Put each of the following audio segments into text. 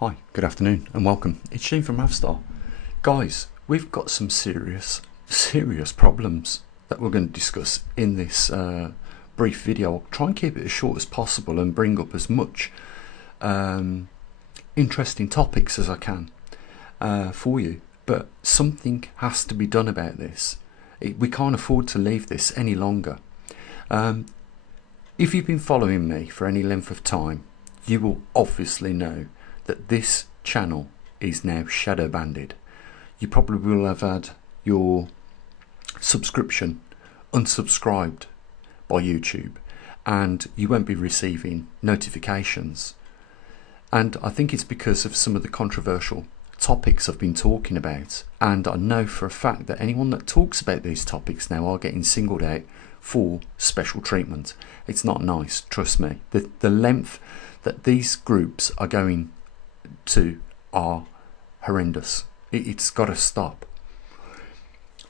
Hi, good afternoon and welcome. It's Shane from Ravstar. Guys, we've got some serious problems that we're going to discuss in this brief video. I'll try and keep it as short as possible and bring up as much interesting topics as I can for you. But something has to be done about this. We can't afford to leave this any longer. If you've been following me for any length of time, you will obviously know that this channel is now shadow banned. You probably will have had your subscription unsubscribed by YouTube and you won't be receiving notifications. And I think it's because of some of the controversial topics I've been talking about, and I know for a fact that anyone that talks about these topics now are getting singled out for special treatment. It's not nice, trust me. The length that these groups are going to are horrendous. It's got to stop.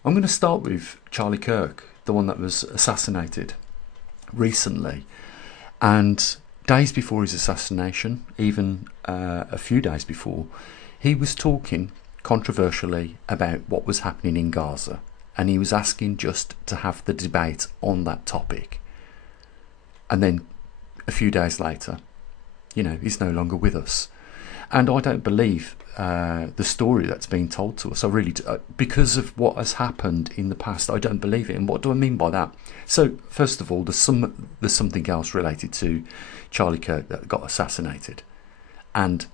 I'm going to start with Charlie Kirk, the one that was assassinated recently, and days before his assassination, even a few days before, he was talking controversially about what was happening in Gaza, and he was asking just to have the debate on that topic. And then a few days later, he's no longer with us. And I don't believe the story that's being told to us. I really do, because of what has happened in the past, I don't believe it. And what do I mean by that? So first of all, there's something else related to Charlie Kirk that got assassinated, and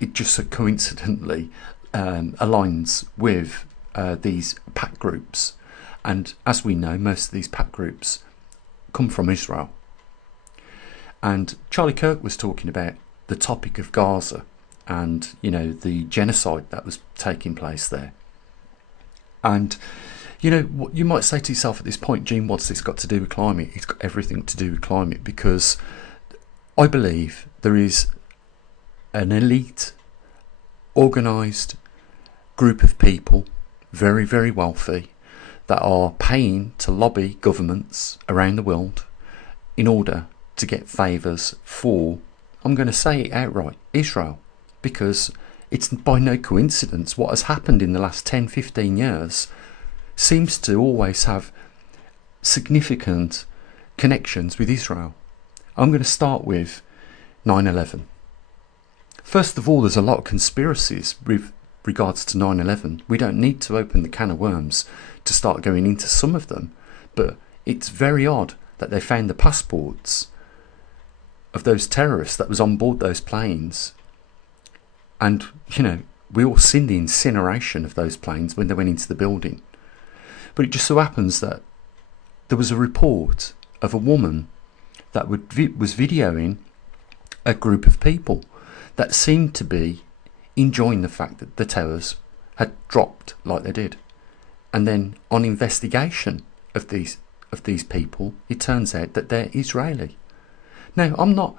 it just so coincidentally aligns with these pack groups. And as we know, most of these pack groups come from Israel. And Charlie Kirk was talking about the topic of Gaza and the genocide that was taking place there. And you might say to yourself at this point, Gene, what's this got to do with climate? It's got everything to do with climate, because I believe there is an elite, organised group of people, very, very wealthy, that are paying to lobby governments around the world in order to get favours for, I'm going to say it outright, Israel. Because it's by no coincidence what has happened in the last 10-15 years seems to always have significant connections with Israel. I'm going to start with 9/11. First of all, there's a lot of conspiracies with regards to 9/11. We don't need to open the can of worms to start going into some of them, but it's very odd that they found the passports of those terrorists that was on board those planes. And, we all seen the incineration of those planes when they went into the building. But it just so happens that there was a report of a woman that was videoing a group of people that seemed to be enjoying the fact that the towers had dropped like they did. And then on investigation of these people, it turns out that they're Israeli. Now, I'm not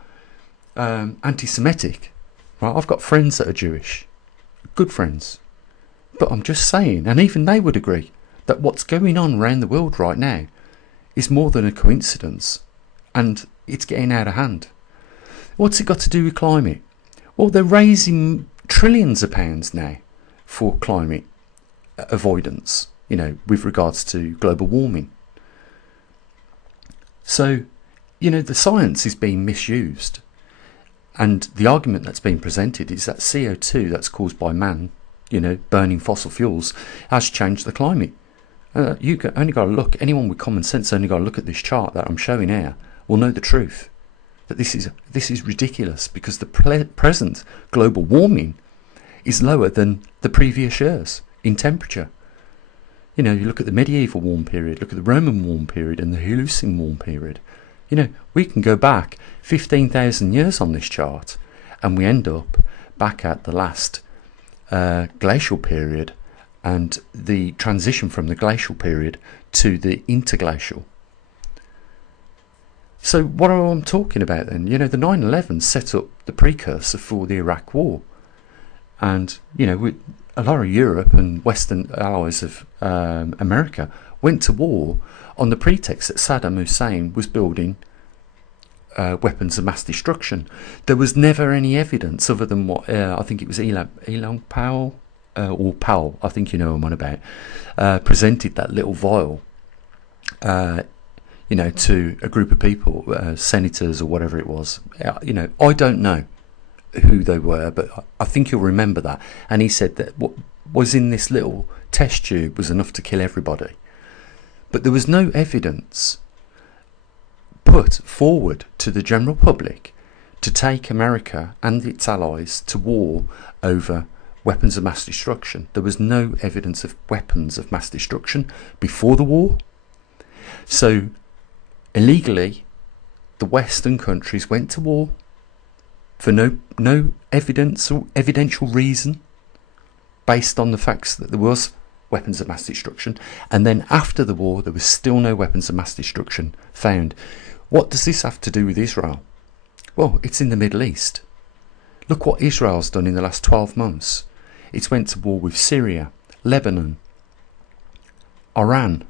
anti-Semitic. Right, I've got friends that are Jewish, good friends, but I'm just saying, and even they would agree, that what's going on around the world right now is more than a coincidence, and it's getting out of hand. What's it got to do with climate? Well, they're raising trillions of pounds now for climate avoidance, with regards to global warming. So, the science is being misused. And the argument that's being presented is that CO2 that's caused by man, burning fossil fuels, has changed the climate. Only got to look, anyone with common sense only got to look at this chart that I'm showing here will know the truth. That this is ridiculous, because the present global warming is lower than the previous years in temperature. You look at the medieval warm period, look at the Roman warm period and the Holocene warm period. We can go back 15,000 years on this chart and we end up back at the last glacial period and the transition from the glacial period to the interglacial. So what am I talking about then? The 9/11 set up the precursor for the Iraq War. And, a lot of Europe and Western allies of America went to war on the pretext that Saddam Hussein was building weapons of mass destruction. There was never any evidence other than what I think it was Elon Powell, or Powell, I think you know what I'm on about, presented that little vial, to a group of people, senators or whatever it was. I don't know who they were, but I think you'll remember that. And he said that what was in this little test tube was enough to kill everybody. But there was no evidence put forward to the general public to take America and its allies to war over weapons of mass destruction. There was no evidence of weapons of mass destruction before the war. So illegally, the Western countries went to war for no evidence or evidential reason, based on the facts that there was weapons of mass destruction, and then after the war there was still no weapons of mass destruction found. What does this have to do with Israel? Well, it's in the Middle East. Look what Israel's done in the last 12 months. It's went to war with Syria, Lebanon, Iran,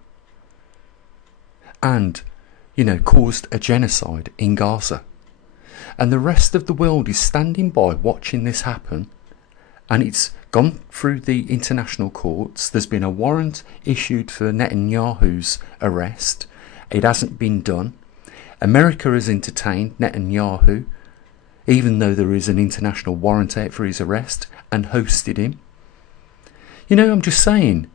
and caused a genocide in Gaza. And the rest of the world is standing by watching this happen, and it's gone through the international courts. There's been a warrant issued for Netanyahu's arrest. It hasn't been done. America has entertained Netanyahu, even though there is an international warrant out for his arrest, and hosted him. I'm just saying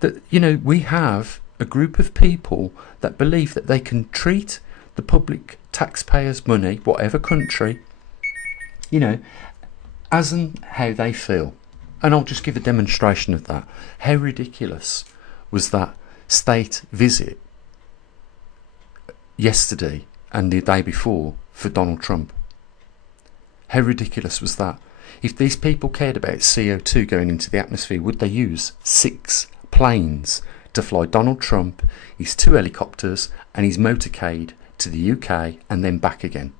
that, we have a group of people that believe that they can treat the public taxpayers' money, whatever country, as and how they feel. And I'll just give a demonstration of that. How ridiculous was that state visit yesterday and the day before for Donald Trump? How ridiculous was that? If these people cared about CO2 going into the atmosphere, would they use 6 planes to fly Donald Trump, his 2 helicopters and his motorcade to the UK and then back again?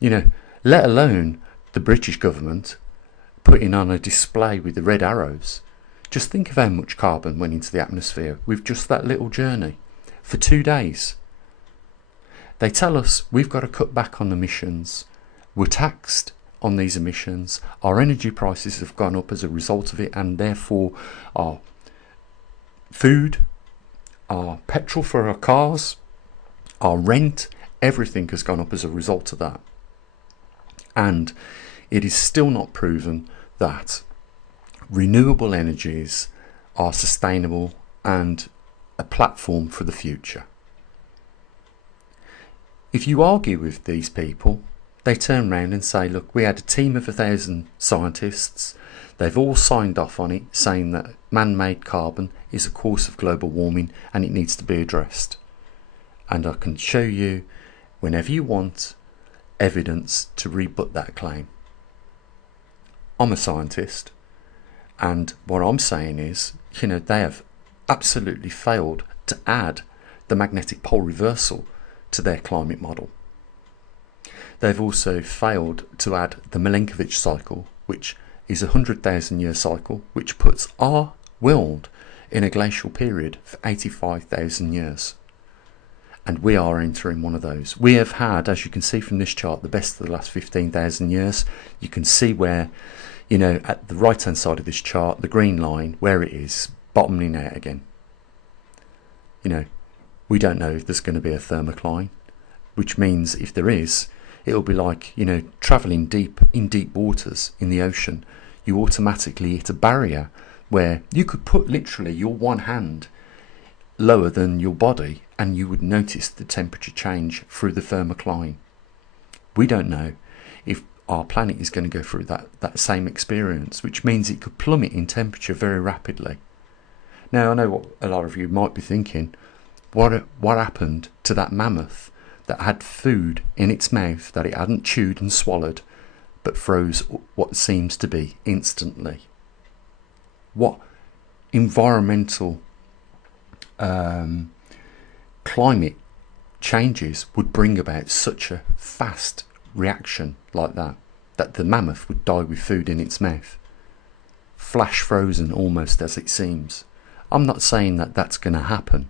Let alone the British government putting on a display with the red arrows. Just think of how much carbon went into the atmosphere with just that little journey for 2 days. They tell us we've got to cut back on emissions. We're taxed on these emissions. Our energy prices have gone up as a result of it, and therefore our food, our petrol for our cars, our rent, everything has gone up as a result of that. And it is still not proven that renewable energies are sustainable and a platform for the future. If you argue with these people, they turn around and say, look, we had a team of 1,000 scientists. They've all signed off on it, saying that man-made carbon is a cause of global warming and it needs to be addressed. And I can show you, whenever you want, evidence to rebut that claim. I'm a scientist, and what I'm saying is, they have absolutely failed to add the magnetic pole reversal to their climate model. They've also failed to add the Milankovitch cycle, which is a 100,000 year cycle, which puts our world in a glacial period for 85,000 years. And we are entering one of those. We have had, as you can see from this chart, the best of the last 15,000 years. You can see where, at the right hand side of this chart, the green line, where it is bottoming out again. We don't know if there's going to be a thermocline, which means if there is, it'll be like, travelling in deep waters in the ocean. You automatically hit a barrier where you could put literally your one hand lower than your body and you would notice the temperature change through the thermocline. We don't know if our planet is going to go through that same experience, which means it could plummet in temperature very rapidly. Now, I know what a lot of you might be thinking. What happened to that mammoth that had food in its mouth that it hadn't chewed and swallowed, but froze what seems to be instantly? What environmental climate changes would bring about such a fast reaction like that the mammoth would die with food in its mouth, flash frozen almost as it seems? I'm not saying that that's going to happen,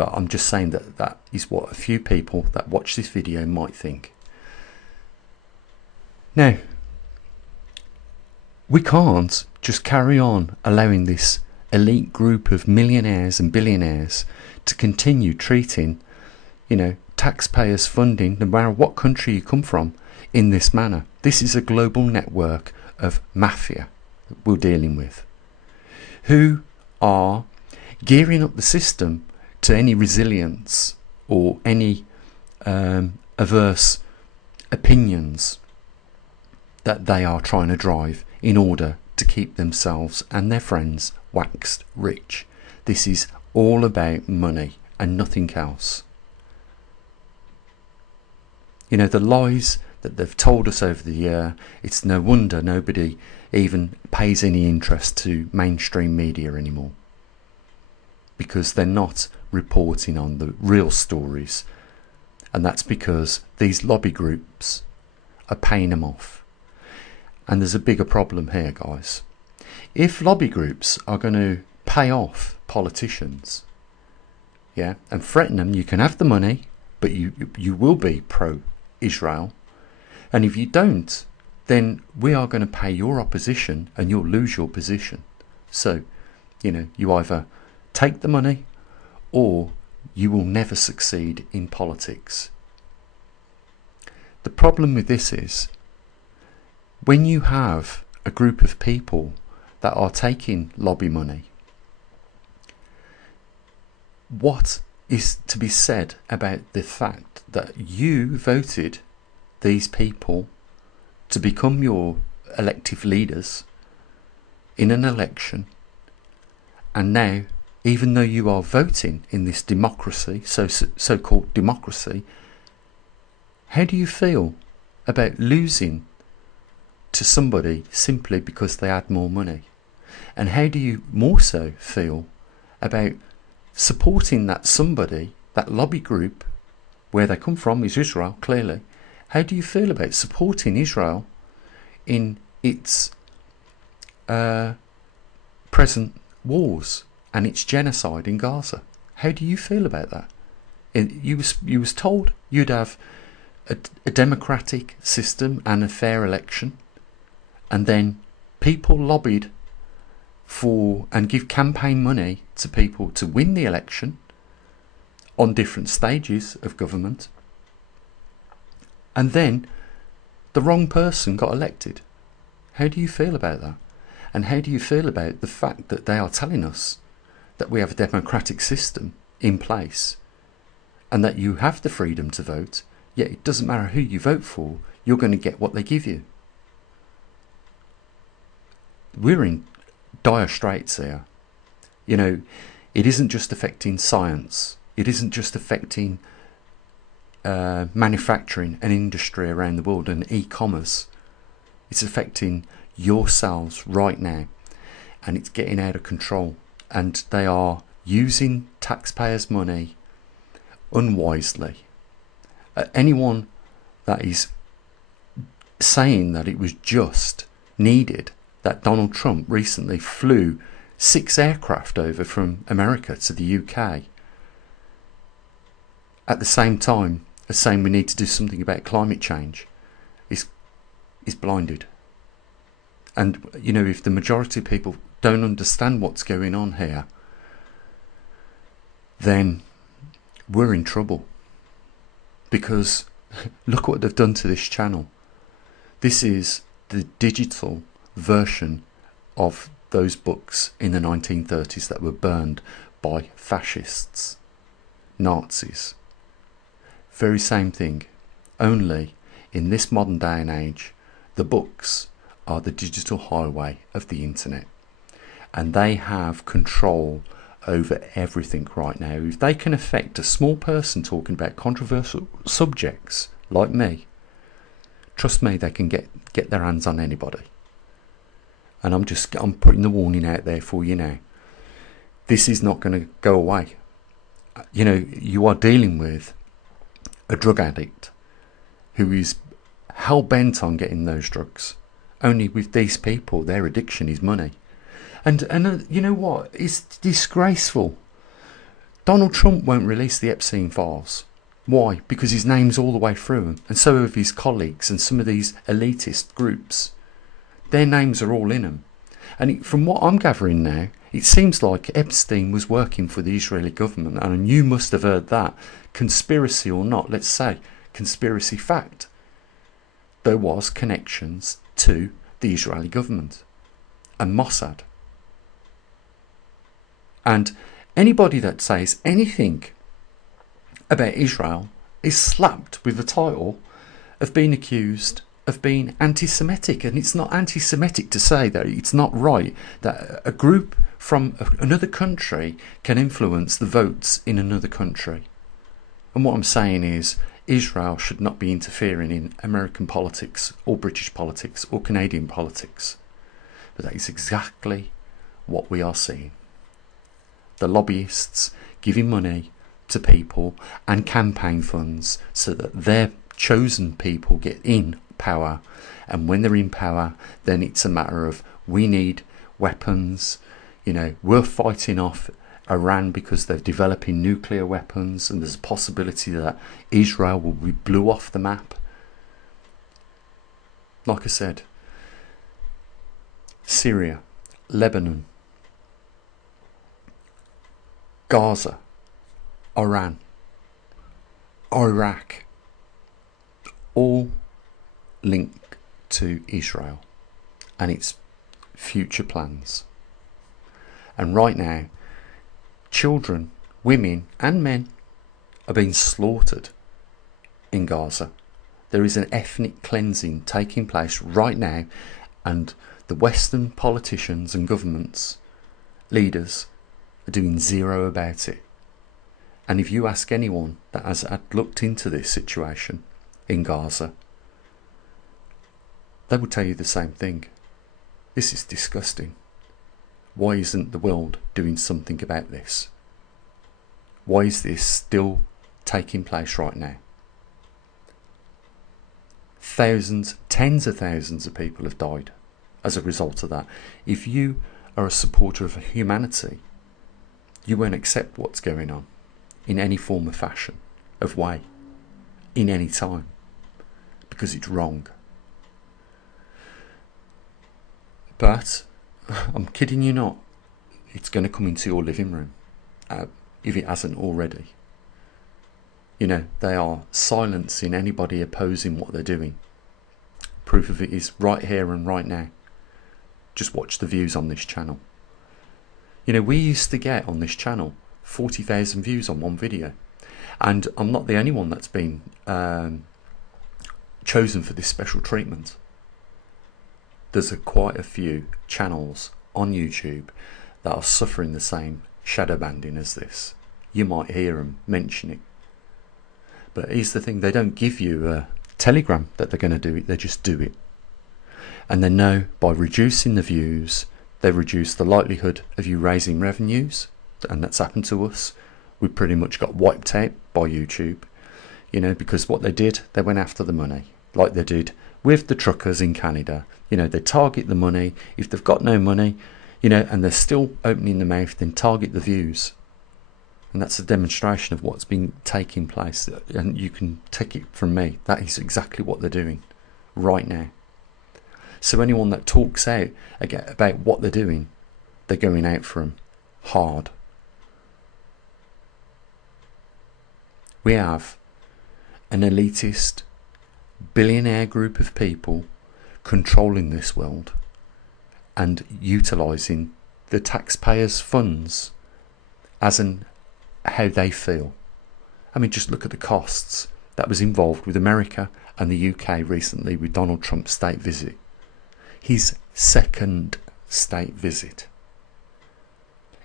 But I'm just saying that that is what a few people that watch this video might think. Now, we can't just carry on allowing this elite group of millionaires and billionaires to continue treating, you know, taxpayers' funding, no matter what country you come from, in this manner. This is a global network of mafia that we're dealing with, who are gearing up the system to any resilience or any averse opinions that they are trying to drive in order to keep themselves and their friends waxed rich. This is all about money and nothing else. You know, the lies that they've told us over the year, it's no wonder nobody even pays any interest to mainstream media anymore, because they're not reporting on the real stories, and that's because these lobby groups are paying them off. And there's a bigger problem here, guys. If lobby groups are going to pay off politicians, yeah, and threaten them, you can have the money, but you will be pro-Israel, and if you don't, then we are going to pay your opposition and you'll lose your position. So, you know, you either take the money or you will never succeed in politics. The problem with this is, when you have a group of people that are taking lobby money, what is to be said about the fact that you voted these people to become your elective leaders in an election, and now, even though you are voting in this democracy, so-called democracy, how do you feel about losing to somebody simply because they had more money? And how do you more so feel about supporting that somebody, that lobby group, where they come from is Israel, clearly? How do you feel about supporting Israel in its present wars and its genocide in Gaza? How do you feel about that? You was told you'd have a democratic system and a fair election, and then people lobbied for and give campaign money to people to win the election on different stages of government, and then the wrong person got elected. How do you feel about that? And how do you feel about the fact that they are telling us that we have a democratic system in place and that you have the freedom to vote, yet it doesn't matter who you vote for, you're going to get what they give you? We're in dire straits here. You know, it isn't just affecting science. It isn't just affecting manufacturing and industry around the world and e-commerce. It's affecting yourselves right now, and it's getting out of control. And they are using taxpayers' money unwisely. Anyone that is saying that it was just needed that Donald Trump recently flew 6 aircraft over from America to the UK at the same time as saying we need to do something about climate change is blinded. And, you know, if the majority of people don't understand what's going on here, then we're in trouble. Because look what they've done to this channel. This is the digital version of those books in the 1930s that were burned by fascists, Nazis. Very same thing, only in this modern day and age, the books are the digital highway of the internet, and they have control over everything right now. If they can affect a small person talking about controversial subjects like me, trust me, they can get their hands on anybody. And I'm putting the warning out there for you now. This is not going to go away. You know, you are dealing with a drug addict who is hell-bent on getting those drugs. Only with these people, their addiction is money. And you know what? It's disgraceful Donald Trump won't release the Epstein files. Why? Because his name's all the way through them, and so have his colleagues and some of these elitist groups. Their names are all in them. And from what I'm gathering now, it seems like Epstein was working for the Israeli government, and you must have heard that. Conspiracy or not, let's say, conspiracy fact. There was connections to the Israeli government and Mossad. And anybody that says anything about Israel is slapped with the title of being accused of being anti-Semitic. And it's not anti-Semitic to say that. It's not right that a group from another country can influence the votes in another country. And what I'm saying is Israel should not be interfering in American politics or British politics or Canadian politics. But that is exactly what we are seeing. The lobbyists giving money to people and campaign funds so that their chosen people get in power, and when they're in power, then it's a matter of we need weapons, we're fighting off Iran because they're developing nuclear weapons, and there's a possibility that Israel will be blew off the map. Like I said, Syria, Lebanon, Gaza, Iran, Iraq, all linked to Israel and its future plans. And right now, children, women and men are being slaughtered in Gaza. There is an ethnic cleansing taking place right now, and the Western politicians and governments, leaders, are doing zero about it. And if you ask anyone that has looked into this situation in Gaza, they will tell you the same thing. This is disgusting. Why isn't the world doing something about this? Why is this still taking place right now? Thousands, tens of thousands of people have died as a result of that. If you are a supporter of humanity, you won't accept what's going on in any form of fashion, of way, in any time, because it's wrong. But I'm kidding you not, it's going to come into your living room, if it hasn't already. They are silencing anybody opposing what they're doing. Proof of it is right here and right now. Just watch the views on this channel. We used to get on this channel 40,000 views on one video, and I'm not the only one that's been chosen for this special treatment. There's quite a few channels on YouTube that are suffering the same shadow banding as this. You might hear them mention it. But here's the thing, they don't give you a telegram that they're going to do it, they just do it. And they know by reducing the views, they reduce the likelihood of you raising revenues, and that's happened to us. We pretty much got wiped out by YouTube, because what they did, they went after the money, like they did with the truckers in Canada. They target the money. If they've got no money, and they're still opening the mouth, then target the views. And that's a demonstration of what's been taking place. And you can take it from me. That is exactly what they're doing right now. So anyone that talks out about what they're doing, they're going out for them hard. We have an elitist, billionaire group of people controlling this world and utilising the taxpayers' funds as how they feel. Just look at the costs that was involved with America and the UK recently with Donald Trump's state visit. His second state visit.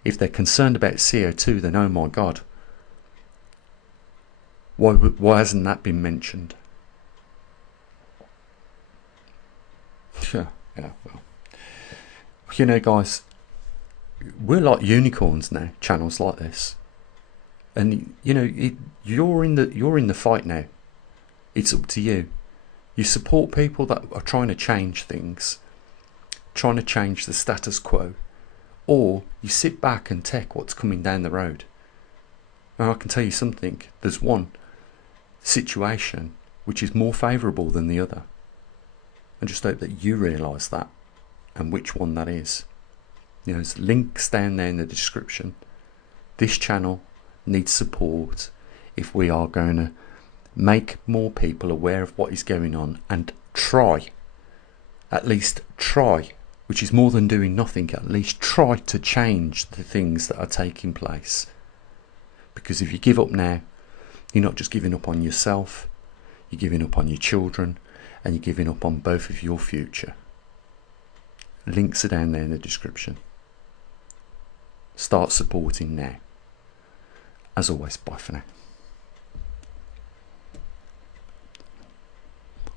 If they're concerned about CO2, then oh my God, why hasn't that been mentioned? Yeah, well. Guys, we're like unicorns now, channels like this. And you're in the fight now. It's up to you. You support people that are trying to change things, trying to change the status quo, or you sit back and take what's coming down the road. And I can tell you something, there's one situation which is more favourable than the other. I just hope that you realise that and which one that is. There's links down there in the description. This channel needs support if we are going to make more people aware of what is going on and at least try, which is more than doing nothing, at least try to change the things that are taking place. Because if you give up now, you're not just giving up on yourself, you're giving up on your children, and you're giving up on both of your future. Links are down there in the description. Start supporting now. As always, bye for now.